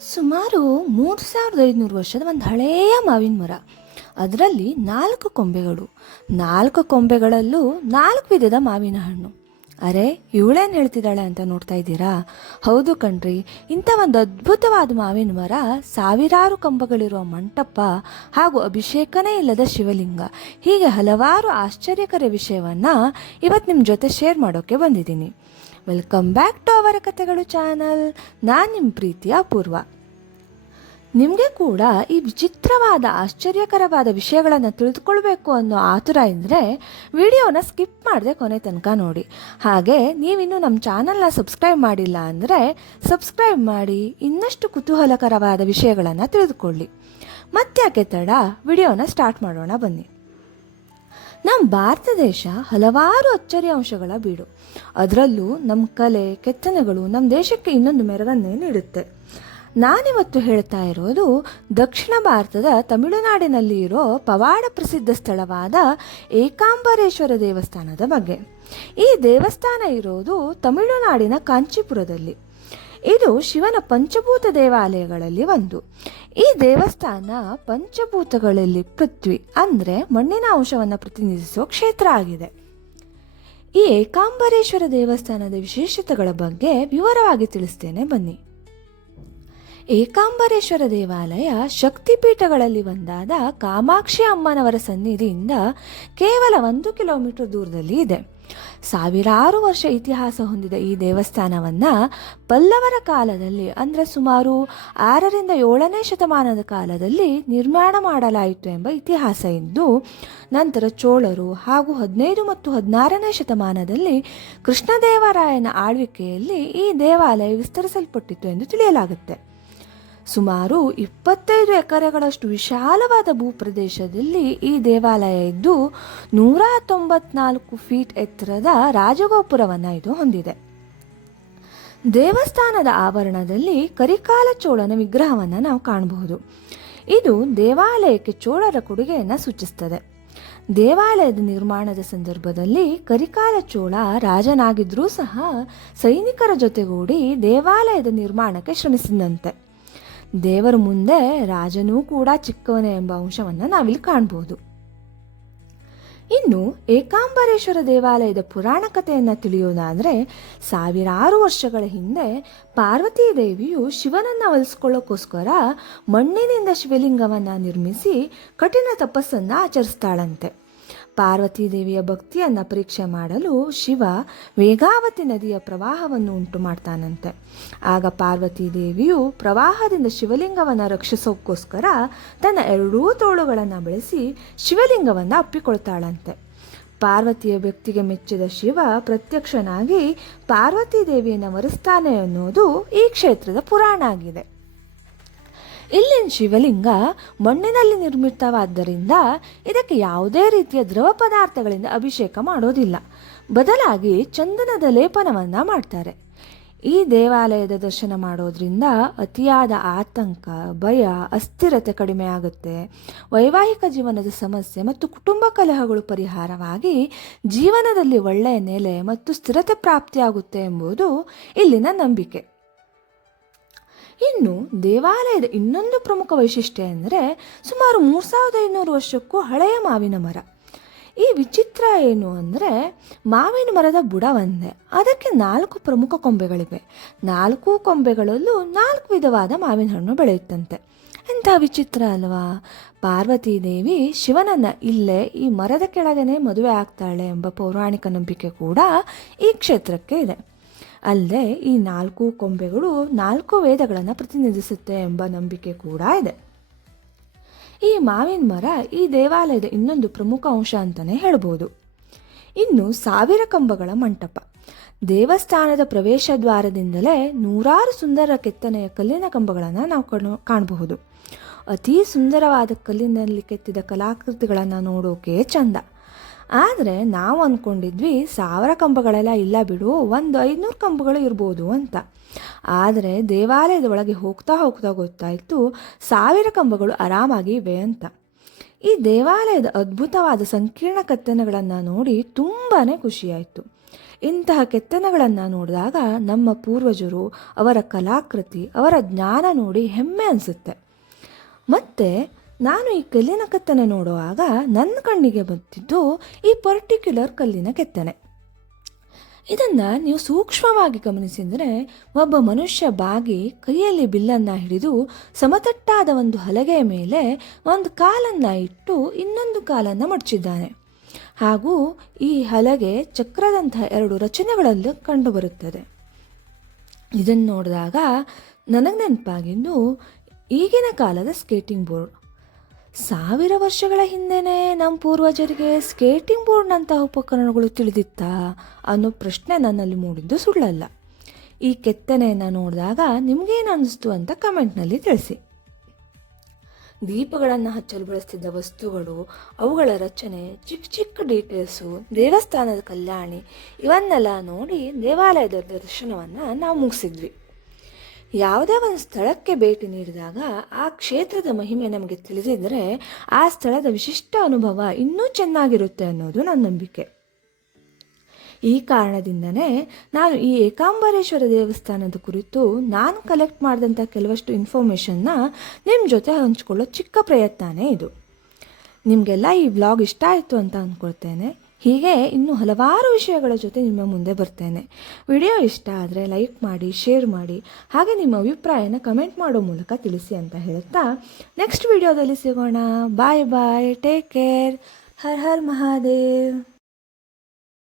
ಸುಮಾರು 3500 ವರ್ಷದ ಒಂದು ಹಳೆಯ ಮಾವಿನ ಮರ. ಅದರಲ್ಲಿ 4 ಕೊಂಬೆಗಳು. 4 ಕೊಂಬೆಗಳಲ್ಲೂ 4 ವಿಧದ ಮಾವಿನ ಹಣ್ಣು. ಅರೆ, ಇವಳೇನು ಹೇಳ್ತಿದ್ದಾಳೆ ಅಂತ ನೋಡ್ತಾ ಇದ್ದೀರಾ? ಹೌದು ಕಣ್ರಿ, ಇಂಥ ಒಂದು ಅದ್ಭುತವಾದ ಮಾವಿನ ಮರ, ಸಾವಿರಾರು ಕಂಬಗಳಿರುವ ಮಂಟಪ ಹಾಗೂ ಅಭಿಷೇಕನೇ ಇಲ್ಲದ ಶಿವಲಿಂಗ, ಹೀಗೆ ಹಲವಾರು ಆಶ್ಚರ್ಯಕರ ವಿಷಯವನ್ನು ಇವತ್ತು ನಿಮ್ಮ ಜೊತೆ ಶೇರ್ ಮಾಡೋಕ್ಕೆ ಬಂದಿದ್ದೀನಿ. ವೆಲ್ಕಮ್ ಬ್ಯಾಕ್ ಟು ಅವರ ಕಥೆಗಳು ಚಾನಲ್. ನಾನು ನಿಮ್ಮ ಪ್ರೀತಿಯ ಅಪೂರ್ವ. ನಿಮಗೆ ಕೂಡ ಈ ವಿಚಿತ್ರವಾದ ಆಶ್ಚರ್ಯಕರವಾದ ವಿಷಯಗಳನ್ನು ತಿಳಿದುಕೊಳ್ಬೇಕು ಅನ್ನೋ ಆತುರ ಇದ್ದರೆ ವಿಡಿಯೋನ ಸ್ಕಿಪ್ ಮಾಡದೆ ಕೊನೆ ತನಕ ನೋಡಿ. ಹಾಗೆ ನೀವಿನ್ನೂ ನಮ್ಮ ಚಾನಲ್ನ ಸಬ್ಸ್ಕ್ರೈಬ್ ಮಾಡಿಲ್ಲ ಅಂದರೆ ಸಬ್ಸ್ಕ್ರೈಬ್ ಮಾಡಿ, ಇನ್ನಷ್ಟು ಕುತೂಹಲಕರವಾದ ವಿಷಯಗಳನ್ನು ತಿಳಿದುಕೊಳ್ಳಿ. ಮತ್ತ್ಯಾಕೆ ತಡ, ವಿಡಿಯೋನ ಸ್ಟಾರ್ಟ್ ಮಾಡೋಣ ಬನ್ನಿ. ನಮ್ಮ ಭಾರತ ದೇಶ ಹಲವಾರು ಅಚ್ಚರಿಯ ಅಂಶಗಳ ಬೀಡು. ಅದರಲ್ಲೂ ನಮ್ಮ ಕಲೆ ಕೆತ್ತನೆಗಳು ನಮ್ಮ ದೇಶಕ್ಕೆ ಇನ್ನೊಂದು ಮೆರುಗನ್ನೇ ನೀಡುತ್ತೆ. ನಾನಿವತ್ತು ಹೇಳ್ತಾ ಇರೋದು ದಕ್ಷಿಣ ಭಾರತದ ತಮಿಳುನಾಡಿನಲ್ಲಿ ಇರೋ ಪವಾಡ ಪ್ರಸಿದ್ಧ ಸ್ಥಳವಾದ ಏಕಾಂಬರೇಶ್ವರ ದೇವಸ್ಥಾನದ ಬಗ್ಗೆ. ಈ ದೇವಸ್ಥಾನ ಇರೋದು ತಮಿಳುನಾಡಿನ ಕಾಂಚೀಪುರದಲ್ಲಿ. ಇದು ಶಿವನ ಪಂಚಭೂತ ದೇವಾಲಯಗಳಲ್ಲಿ ಒಂದು. ಈ ದೇವಸ್ಥಾನ ಪಂಚಭೂತಗಳಲ್ಲಿ ಪೃಥ್ವಿ ಅಂದರೆ ಮಣ್ಣಿನ ಅಂಶವನ್ನು ಪ್ರತಿನಿಧಿಸುವ ಕ್ಷೇತ್ರ ಆಗಿದೆ. ಈ ಏಕಾಂಬರೇಶ್ವರ ದೇವಸ್ಥಾನದ ವಿಶೇಷತೆಗಳ ಬಗ್ಗೆ ವಿವರವಾಗಿ ತಿಳಿಸ್ತೇನೆ ಬನ್ನಿ. ಏಕಾಂಬರೇಶ್ವರ ದೇವಾಲಯ ಶಕ್ತಿಪೀಠಗಳಲ್ಲಿ ಒಂದಾದ ಕಾಮಾಕ್ಷಿ ಅಮ್ಮನವರ ಸನ್ನಿಧಿಯಿಂದ ಕೇವಲ 1 ಕಿಲೋಮೀಟರ್ ದೂರದಲ್ಲಿ ಇದೆ. ಸಾವಿರಾರು ವರ್ಷ ಇತಿಹಾಸ ಹೊಂದಿದ ಈ ದೇವಸ್ಥಾನವನ್ನು ಪಲ್ಲವರ ಕಾಲದಲ್ಲಿ, ಅಂದರೆ ಸುಮಾರು 6ರಿಂದ 7ನೇ ಶತಮಾನದ ಕಾಲದಲ್ಲಿ ನಿರ್ಮಾಣ ಮಾಡಲಾಯಿತು ಎಂಬ ಇತಿಹಾಸ ಇದ್ದು, ನಂತರ ಚೋಳರು ಹಾಗೂ 15 ಮತ್ತು 16ನೇ ಶತಮಾನದಲ್ಲಿ ಕೃಷ್ಣದೇವರಾಯನ ಆಳ್ವಿಕೆಯಲ್ಲಿ ಈ ದೇವಾಲಯ ವಿಸ್ತರಿಸಲ್ಪಟ್ಟಿತು ಎಂದು ತಿಳಿಯಲಾಗುತ್ತೆ. ಸುಮಾರು 25 ಎಕರೆಗಳಷ್ಟು ವಿಶಾಲವಾದ ಭೂಪ್ರದೇಶದಲ್ಲಿ ಈ ದೇವಾಲಯ ಇದ್ದು 194 ಫೀಟ್ ಎತ್ತರದ ರಾಜಗೋಪುರವನ್ನು ಇದು ಹೊಂದಿದೆ. ದೇವಸ್ಥಾನದ ಆವರಣದಲ್ಲಿ ಕರಿಕಾಲ ಚೋಳನ ವಿಗ್ರಹವನ್ನು ನಾವು ಕಾಣಬಹುದು. ಇದು ದೇವಾಲಯಕ್ಕೆ ಚೋಳರ ಕೊಡುಗೆಯನ್ನು ಸೂಚಿಸುತ್ತದೆ. ದೇವಾಲಯದ ನಿರ್ಮಾಣದ ಸಂದರ್ಭದಲ್ಲಿ ಕರಿಕಾಲ ಚೋಳ ರಾಜನಾಗಿದ್ದರೂ ಸಹ ಸೈನಿಕರ ಜೊತೆಗೂಡಿ ದೇವಾಲಯದ ನಿರ್ಮಾಣಕ್ಕೆ ಶ್ರಮಿಸಿದಂತೆ. ದೇವರ ಮುಂದೆ ರಾಜನೂ ಕೂಡ ಚಿಕ್ಕವನೇ ಎಂಬ ಅಂಶವನ್ನು ನಾವಿಲ್ಲಿ ಕಾಣಬಹುದು. ಇನ್ನು ಏಕಾಂಬರೇಶ್ವರ ದೇವಾಲಯದ ಪುರಾಣ ಕಥೆಯನ್ನು ತಿಳಿಯೋದಾದರೆ, ಸಾವಿರಾರು ವರ್ಷಗಳ ಹಿಂದೆ ಪಾರ್ವತೀ ದೇವಿಯು ಶಿವನನ್ನು ಒಲಿಸ್ಕೊಳ್ಳೋಕ್ಕೋಸ್ಕರ ಮಣ್ಣಿನಿಂದ ಶಿವಲಿಂಗವನ್ನು ನಿರ್ಮಿಸಿ ಕಠಿಣ ತಪಸ್ಸನ್ನು ಆಚರಿಸ್ತಾಳಂತೆ. ಪಾರ್ವತೀ ದೇವಿಯ ಭಕ್ತಿಯನ್ನು ಪರೀಕ್ಷೆ ಮಾಡಲು ಶಿವ ವೇಗಾವತಿ ನದಿಯ ಪ್ರವಾಹವನ್ನು ಉಂಟು ಮಾಡ್ತಾನಂತೆ. ಆಗ ಪಾರ್ವತೀ ದೇವಿಯು ಪ್ರವಾಹದಿಂದ ಶಿವಲಿಂಗವನ್ನು ರಕ್ಷಿಸೋಕ್ಕೋಸ್ಕರ ತನ್ನ 2 ತೋಳುಗಳನ್ನು ಬಳಸಿ ಶಿವಲಿಂಗವನ್ನು ಅಪ್ಪಿಕೊಳ್ತಾಳಂತೆ. ಪಾರ್ವತಿಯ ಭಕ್ತಿಗೆ ಮೆಚ್ಚಿದ ಶಿವ ಪ್ರತ್ಯಕ್ಷನಾಗಿ ಪಾರ್ವತೀ ದೇವಿಯನ್ನು ವರಿಸ್ತಾನೆ ಅನ್ನೋದು ಈ ಕ್ಷೇತ್ರದ ಪುರಾಣ ಆಗಿದೆ. ಇಲ್ಲಿನ ಶಿವಲಿಂಗ ಮಣ್ಣಿನಲ್ಲಿ ನಿರ್ಮಿತವಾದ್ದರಿಂದ ಇದಕ್ಕೆ ಯಾವುದೇ ರೀತಿಯ ದ್ರವ ಪದಾರ್ಥಗಳಿಂದ ಅಭಿಷೇಕ ಮಾಡೋದಿಲ್ಲ. ಬದಲಾಗಿ ಚಂದನದ ಲೇಪನವನ್ನು ಮಾಡ್ತಾರೆ. ಈ ದೇವಾಲಯದ ದರ್ಶನ ಮಾಡೋದ್ರಿಂದ ಅತಿಯಾದ ಆತಂಕ, ಭಯ, ಅಸ್ಥಿರತೆ ಕಡಿಮೆ ಆಗುತ್ತೆ. ವೈವಾಹಿಕ ಜೀವನದ ಸಮಸ್ಯೆ ಮತ್ತು ಕುಟುಂಬ ಕಲಹಗಳು ಪರಿಹಾರವಾಗಿ ಜೀವನದಲ್ಲಿ ಒಳ್ಳೆಯ ನೆಲೆ ಮತ್ತು ಸ್ಥಿರತೆ ಪ್ರಾಪ್ತಿಯಾಗುತ್ತೆ ಎಂಬುದು ಇಲ್ಲಿನ ನಂಬಿಕೆ. ಇನ್ನು ದೇವಾಲಯದ ಇನ್ನೊಂದು ಪ್ರಮುಖ ವೈಶಿಷ್ಟ್ಯ ಎಂದರೆ ಸುಮಾರು 3500 ವರ್ಷಕ್ಕೂ ಹಳೆಯ ಮಾವಿನ ಮರ. ಈ ವಿಚಿತ್ರ ಏನು ಅಂದರೆ, ಮಾವಿನ ಮರದ ಬುಡ ಒಂದೇ, ಅದಕ್ಕೆ 4 ಪ್ರಮುಖ ಕೊಂಬೆಗಳಿವೆ. 4 ಕೊಂಬೆಗಳಲ್ಲೂ 4 ವಿಧವಾದ ಮಾವಿನ ಹಣ್ಣು ಬೆಳೆಯುತ್ತಂತೆ. ಎಂಥ ವಿಚಿತ್ರ ಅಲ್ವಾ? ಪಾರ್ವತೀ ದೇವಿ ಶಿವನನ್ನು ಇಲ್ಲೇ ಈ ಮರದ ಕೆಳಗನೆ ಮದುವೆ ಆಗ್ತಾಳೆ ಎಂಬ ಪೌರಾಣಿಕ ನಂಬಿಕೆ ಕೂಡ ಈ ಕ್ಷೇತ್ರಕ್ಕೆ ಇದೆ. ಅಲ್ಲದೆ ಈ 4 ಕೊಂಬೆಗಳು 4 ವೇದಗಳನ್ನು ಪ್ರತಿನಿಧಿಸುತ್ತೆ ಎಂಬ ನಂಬಿಕೆ ಕೂಡ ಇದೆ. ಈ ಮಾವಿನ ಮರ ಈ ದೇವಾಲಯದ ಇನ್ನೊಂದು ಪ್ರಮುಖ ಅಂಶ ಅಂತಲೇ ಹೇಳ್ಬೋದು. ಇನ್ನು 1000 ಕಂಬಗಳ ಮಂಟಪ. ದೇವಸ್ಥಾನದ ಪ್ರವೇಶ ದ್ವಾರದಿಂದಲೇ ನೂರಾರು ಸುಂದರ ಕೆತ್ತನೆಯ ಕಲ್ಲಿನ ಕಂಬಗಳನ್ನು ನಾವು ಕಾಣಬಹುದು. ಅತೀ ಸುಂದರವಾದ ಕಲ್ಲಿನಲ್ಲಿ ಕೆತ್ತಿದ ಕಲಾಕೃತಿಗಳನ್ನು ನೋಡೋಕೆ ಚಂದ. ಆದರೆ ನಾವು ಅಂದ್ಕೊಂಡಿದ್ವಿ 1000 ಕಂಬಗಳೆಲ್ಲ ಇಲ್ಲ ಬಿಡು, ಒಂದು 500 ಕಂಬಗಳು ಇರ್ಬೋದು ಅಂತ. ಆದರೆ ದೇವಾಲಯದ ಒಳಗೆ ಹೋಗ್ತಾ ಹೋಗ್ತಾ ಗೊತ್ತಾಯಿತು 1000 ಕಂಬಗಳು ಆರಾಮಾಗಿ ಇವೆ ಅಂತ. ಈ ದೇವಾಲಯದ ಅದ್ಭುತವಾದ ಸಂಕೀರ್ಣ ಕೆತ್ತನೆಗಳನ್ನು ನೋಡಿ ತುಂಬಾ ಖುಷಿಯಾಯಿತು. ಇಂತಹ ಕೆತ್ತನೆಗಳನ್ನು ನೋಡಿದಾಗ ನಮ್ಮ ಪೂರ್ವಜರು, ಅವರ ಕಲಾಕೃತಿ, ಅವರ ಜ್ಞಾನ ನೋಡಿ ಹೆಮ್ಮೆ ಅನಿಸುತ್ತೆ. ಮತ್ತು ನಾನು ಈ ಕಲ್ಲಿನ ಕೆತ್ತನೆ ನೋಡುವಾಗ ನನ್ನ ಕಣ್ಣಿಗೆ ಬಂದಿದ್ದು ಈ ಪರ್ಟಿಕ್ಯುಲರ್ ಕಲ್ಲಿನ ಕೆತ್ತನೆ. ಇದನ್ನು ನೀವು ಸೂಕ್ಷ್ಮವಾಗಿ ಗಮನಿಸಿದರೆ ಒಬ್ಬ ಮನುಷ್ಯ ಬಾಗಿ ಕೈಯಲ್ಲಿ ಬಿಲ್ಲನ್ನು ಹಿಡಿದು ಸಮತಟ್ಟಾದ ಒಂದು ಹಲಗೆಯ ಮೇಲೆ ಒಂದು ಕಾಲನ್ನು ಇಟ್ಟು ಇನ್ನೊಂದು ಕಾಲನ್ನು ಮಡಚಿದ್ದಾನೆ. ಹಾಗೂ ಈ ಹಲಗೆ ಚಕ್ರದಂತಹ 2 ರಚನೆಗಳಲ್ಲಿ ಕಂಡುಬರುತ್ತದೆ. ಇದನ್ನು ನೋಡಿದಾಗ ನನಗೆ ನೆನಪಾಗಿದ್ದು ಈಗಿನ ಕಾಲದ ಸ್ಕೇಟಿಂಗ್ ಬೋರ್ಡ್. 1000 ವರ್ಷಗಳ ಹಿಂದೆಯೇ ನಮ್ಮ ಪೂರ್ವಜರಿಗೆ ಸ್ಕೇಟಿಂಗ್ ಬೋರ್ಡ್ನಂತಹ ಉಪಕರಣಗಳು ತಿಳಿದಿತ್ತಾ ಅನ್ನೋ ಪ್ರಶ್ನೆ ನನ್ನಲ್ಲಿ ಮೂಡಿದ್ದು ಸುಳ್ಳಲ್ಲ. ಈ ಕೆತ್ತನೆಯನ್ನು ನೋಡಿದಾಗ ನಿಮಗೇನು ಅನ್ನಿಸ್ತು ಅಂತ ಕಮೆಂಟ್ನಲ್ಲಿ ತಿಳಿಸಿ. ದೀಪಗಳನ್ನು ಹಚ್ಚಲು ಬಳಸ್ತಿದ್ದ ವಸ್ತುಗಳು, ಅವುಗಳ ರಚನೆ, ಚಿಕ್ಕ ಚಿಕ್ಕ ಡೀಟೇಲ್ಸು, ದೇವಸ್ಥಾನದ ಕಲ್ಯಾಣಿ ಇವನ್ನೆಲ್ಲ ನೋಡಿ ದೇವಾಲಯದ ದರ್ಶನವನ್ನು ನಾವು ಮುಗಿಸಿದ್ವಿ. ಯಾವುದೇ ಒಂದು ಸ್ಥಳಕ್ಕೆ ಭೇಟಿ ನೀಡಿದಾಗ ಆ ಕ್ಷೇತ್ರದ ಮಹಿಮೆ ನಮಗೆ ತಿಳಿದಿದ್ದರೆ ಆ ಸ್ಥಳದ ವಿಶಿಷ್ಟ ಅನುಭವ ಇನ್ನೂ ಚೆನ್ನಾಗಿರುತ್ತೆ ಅನ್ನೋದು ನನ್ನ ನಂಬಿಕೆ. ಈ ಕಾರಣದಿಂದನೇ ನಾನು ಈ ಏಕಾಂಬರೇಶ್ವರ ದೇವಸ್ಥಾನದ ಕುರಿತು ನಾನು ಕಲೆಕ್ಟ್ ಮಾಡಿದಂಥ ಕೆಲವಷ್ಟು ಇನ್ಫಾರ್ಮೇಷನ್ನ ನಿಮ್ಮ ಜೊತೆ ಹಂಚ್ಕೊಳ್ಳೋ ಚಿಕ್ಕ ಪ್ರಯತ್ನನೇ ಇದು. ನಿಮಗೆಲ್ಲ ಈ ವ್ಲಾಗ್ ಇಷ್ಟ ಆಯಿತು ಅಂತ ಅಂದ್ಕೊಳ್ತೇನೆ. ಹೀಗೆ ಇನ್ನೂ ಹಲವಾರು ವಿಷಯಗಳ ಜೊತೆ ನಿಮ್ಮ ಮುಂದೆ ಬರ್ತೇನೆ. ವಿಡಿಯೋ ಇಷ್ಟ ಆದರೆ ಲೈಕ್ ಮಾಡಿ, ಶೇರ್ ಮಾಡಿ, ಹಾಗೆ ನಿಮ್ಮ ಅಭಿಪ್ರಾಯನ ಕಮೆಂಟ್ ಮಾಡೋ ಮೂಲಕ ತಿಳಿಸಿ ಅಂತ ಹೇಳ್ತಾ ನೆಕ್ಸ್ಟ್ ವಿಡಿಯೋದಲ್ಲಿ ಸಿಗೋಣ. ಬಾಯ್ ಬಾಯ್, ಟೇಕ್ ಕೇರ್, ಹರ್ ಹರ್ ಮಹಾದೇವ್.